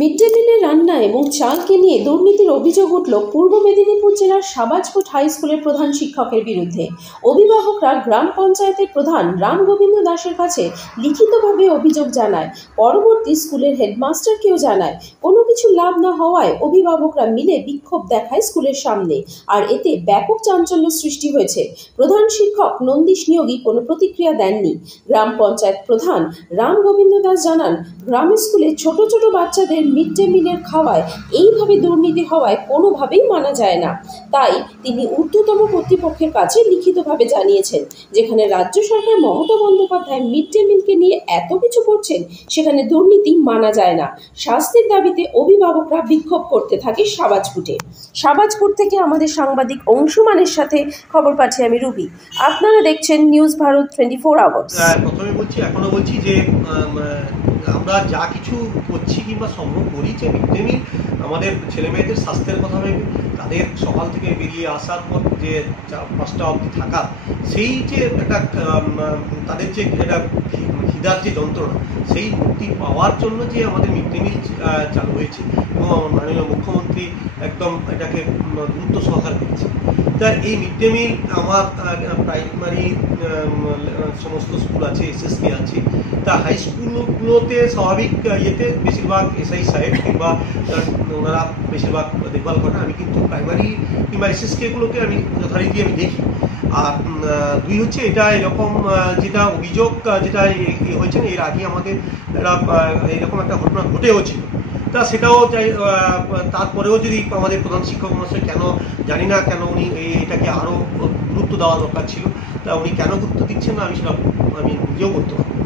Mid day মিলের রান্না এবং চালকে নিয়ে দুর্নীতির অভিযোগ উঠল পূর্ব মেদিনীপুর জেলার সাবাজপুর হাই স্কুলের প্রধান শিক্ষকের বিরুদ্ধে। অভিভাবকরা গ্রাম পঞ্চায়েতের প্রধান রামগোবিন্দ দাসের কাছে লিখিতভাবে অভিযোগ জানায়, পরবর্তী স্কুলের হেডমাস্টারকেও জানায়। কোনো কিছু লাভ না হওয়ায় অভিভাবকরা মিলে বিক্ষোভ দেখায় স্কুলের সামনে, আর এতে ব্যাপক চাঞ্চল্য সৃষ্টি হয়েছে। প্রধান শিক্ষক নন্দীশ নিয়োগী কোনো প্রতিক্রিয়া দেননি। গ্রাম পঞ্চায়েত প্রধান রামগোবিন্দ দাস জানান, গ্রামের স্কুলে ছোট ছোট বাচ্চাদের মিড ডে মিলের খাওয়ায় এইভাবে দুর্নীতি হওয়ায় কোনোভাবেই মানা যায় না। তাই তিনি ঊর্ধ্বতম কর্তৃপক্ষের কাছে লিখিতভাবে জানিয়েছেন, যেখানে রাজ্য সরকার মমতা বন্দ্যোপাধ্যায় মিড ডে মিলকে নিয়ে এত কিছু করছেন, সেখানে দুর্নীতি মানা যায় না। শাস্তির দাবিতে অভিভাবকরা বিক্ষোভ করতে থাকে সাবাজপুর থেকে আমাদের সাংবাদিক অংশুমানের সাথে খবর পাঠিয়ে আমি রুবি। আপনারা দেখছেন নিউজ ভারত 24 আওয়ার্স। প্রথমে বলছি, এখনো বলছি যে আমরা যা কিছু করছি কিংবা সম্ভব করি, যে মিড ডে মিল আমাদের ছেলে মেয়েদের স্বাস্থ্যের কথা ভেবে, তাদের সকাল থেকে বেরিয়ে আসার পর যে 5টা অবধি থাকা, সেই যে একটা তাদের যে একটা খিদার যে যন্ত্রণা, সেই মুক্তি পাওয়ার জন্য যে আমাদের মিড ডে মিল চালু হয়েছে এবং আমার মাননীয় মুখ্যমন্ত্রী একদম এটাকে গুরুত্ব সহকারে দিচ্ছে। তা এই মিড ডে মিল আমার প্রাইমারি সমস্ত স্কুল আছে, SSK আছে, তা হাই স্কুলগুলোতে স্বাভাবিক ইয়েতে বেশিরভাগ SI সাহেব কিংবা ওনারা বেশিরভাগ দেখভাল করেন। আমি কিন্তু প্রাইমারি কিংবা SSKগুলোকে আমি যথারীতি আমি দেখি। আর দুই হচ্ছে, এটা এরকম যেটা অভিযোগ যেটা হয়েছে, এর আগে আমাদের এরকম একটা ঘটনা ঘটেও ছিল। তা সেটাও তারপরেও যদি আমাদের প্রধান শিক্ষক মহাশয় কেন জানি না কেন উনি এটাকে আরও গুরুত্ব দেওয়া দরকার ছিল, তা উনি কেন গুরুত্ব দিচ্ছেন না আমি সেটা নিজেও বলতে পারবো।